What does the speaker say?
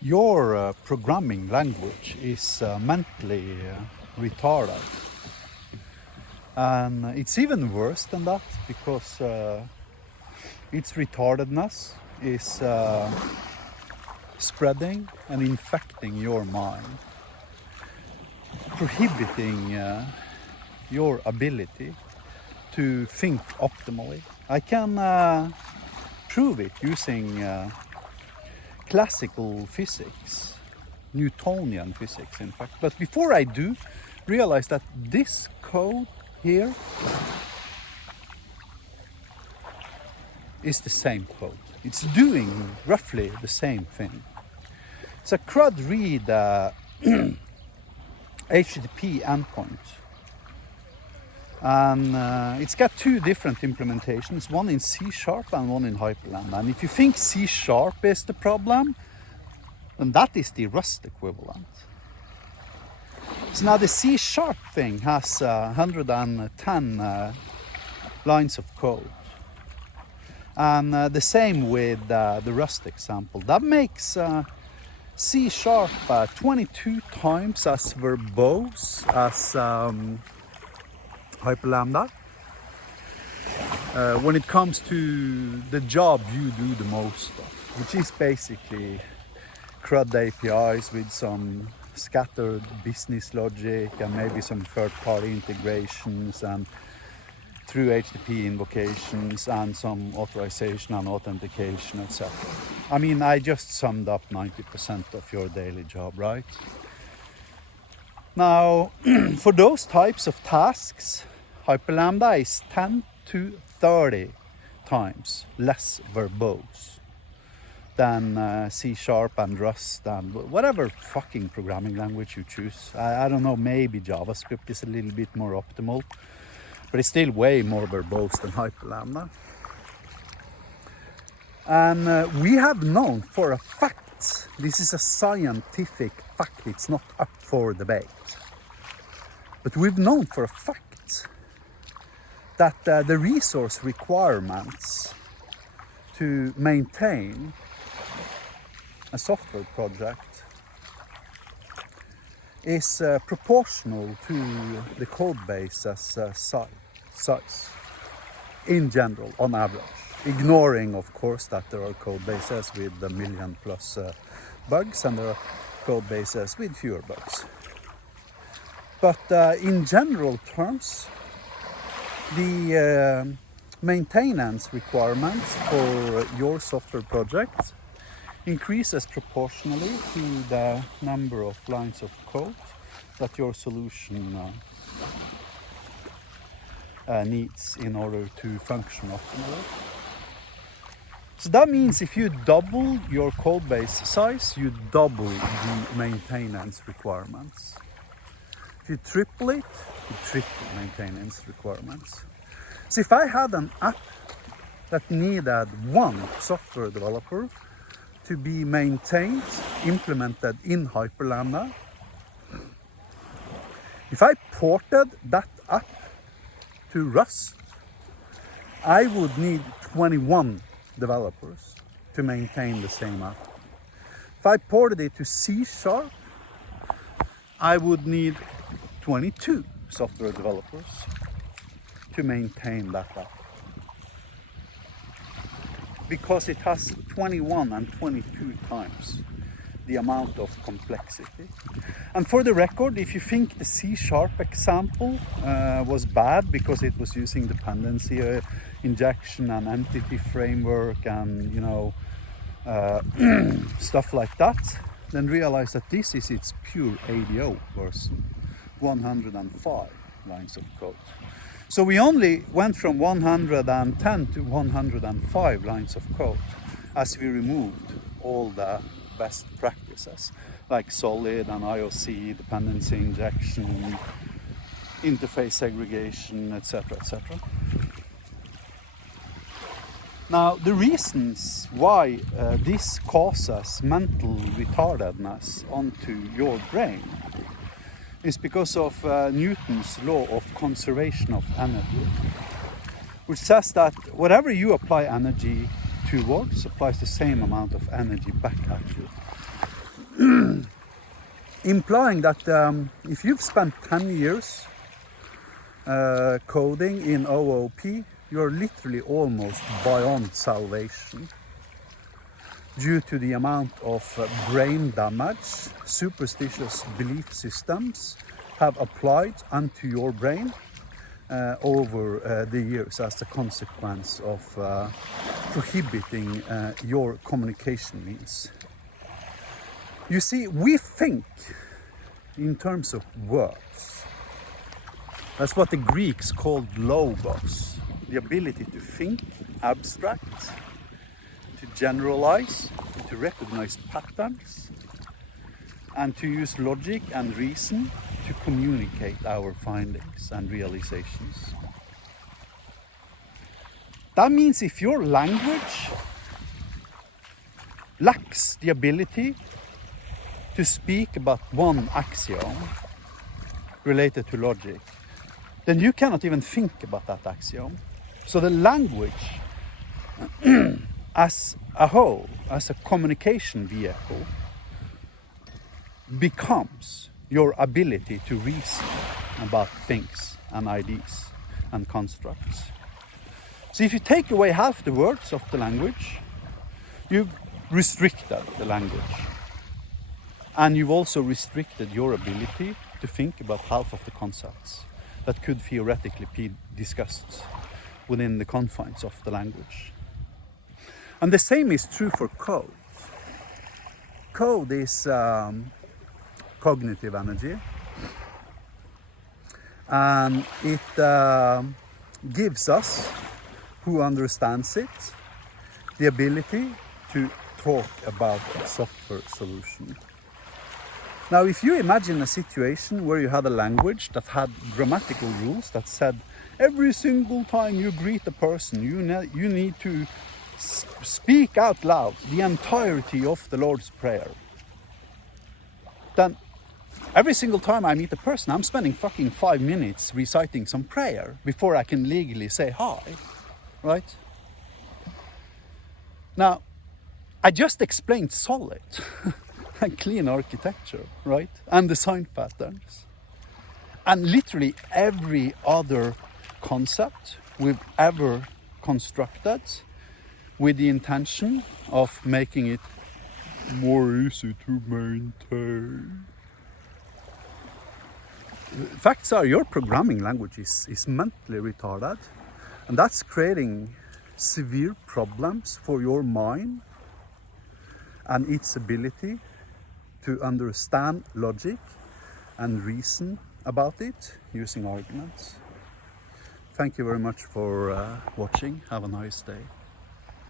Your programming language is mentally retarded. And it's even worse than that, because its retardedness is spreading and infecting your mind, prohibiting your ability to think optimally. I can prove it using classical physics, Newtonian physics in fact. But before I do, realize that this code here is the same code. It's doing roughly the same thing. It's a CRUD read HTTP endpoint. And it's got two different implementations, one in C# and one in Hyperlambda. And if you think C# is the problem, then that is the Rust equivalent. So now the C# thing has 110 lines of code. And the same with the Rust example. That makes C# 22 times as verbose as Hyperlambda. When it comes to the job you do the most of, which is basically CRUD APIs with some scattered business logic and maybe some third-party integrations and through HTTP invocations and some authorization and authentication, etc. I mean, I just summed up 90% of your daily job, right? Now, for those types of tasks, Hyperlambda is 10 to 30 times less verbose than C# and Rust and whatever fucking programming language you choose. I don't know, maybe JavaScript is a little bit more optimal, but it's still way more verbose than Hyperlambda. And we have known for a fact, this is a scientific fact, it's not up for debate, but we've known for a fact that the resource requirements to maintain a software project is proportional to the code base's size in general, on average. Ignoring, of course, that there are code bases with a million plus bugs and there are code bases with fewer bugs. But in general terms, the maintenance requirements for your software project increases proportionally to the number of lines of code that your solution needs in order to function optimally. So that means if you double your code base size, you double the maintenance requirements. If you triple it, you triple maintenance requirements. So if I had an app that needed one software developer to be maintained, implemented in Hyperlambda, if I ported that app to Rust, I would need 21 developers to maintain the same app. If I ported it to C#, I would need 22 software developers to maintain that app, because it has 21 and 22 times the amount of complexity. And for the record, if you think the C# example was bad because it was using dependency injection and entity framework and stuff like that, then realize that this is its pure ADO version, 105 lines of code. So we only went from 110 to 105 lines of code as we removed all the best practices like solid and IOC, dependency injection, interface segregation, etc., etc. Now, the reasons why this causes mental retardedness onto your brain is because of Newton's law of conservation of energy, which says that whatever you apply energy towards applies the same amount of energy back at you. implying that if you've spent 10 years coding in OOP, you're literally almost beyond salvation due to the amount of brain damage superstitious belief systems have applied onto your brain over the years as a consequence of prohibiting your communication means. You see, we think in terms of words. That's what the Greeks called logos, the ability to think abstract, to generalize, to recognize patterns, and to use logic and reason to communicate our findings and realizations. That means if your language lacks the ability to speak about one axiom related to logic, then you cannot even think about that axiom. So the language as a whole, as a communication vehicle, becomes your ability to reason about things and ideas and constructs. So if you take away half the words of the language, you've restricted the language. And you've also restricted your ability to think about half of the concepts that could theoretically be discussed within the confines of the language. And the same is true for code. Code is cognitive energy, and it gives us, who understands it, the ability to talk about a software solution. Now, if you imagine a situation where you had a language that had grammatical rules that said every single time you greet a person, you need to speak out loud the entirety of the Lord's Prayer, then every single time I meet a person, I'm spending fucking 5 minutes reciting some prayer before I can legally say hi, right? Now, I just explained solid and clean architecture, right? And design patterns. And literally every other concept we've ever constructed with the intention of making it more easy to maintain. Facts are, your programming language is mentally retarded, and that's creating severe problems for your mind and its ability to understand logic and reason about it using arguments. Thank you very much for watching. Have a nice day.